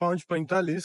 5:45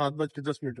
7:10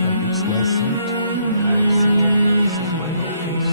Like it's my seat where I'm sitting. This is my office.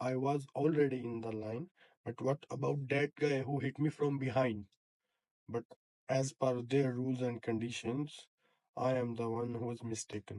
I was already in the line, but what about that guy who hit me from behind? But as per their rules and conditions, I am the one who was mistaken.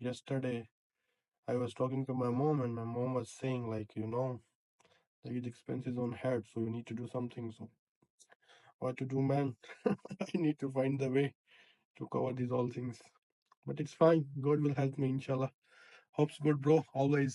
yesterday I was talking to my mom and my mom was saying like the Eid expenses on head, so you need to do something. So what to do, man? I need to find the way to cover these all things. But it's fine. God will help me, inshallah. Hope's good, bro. Always.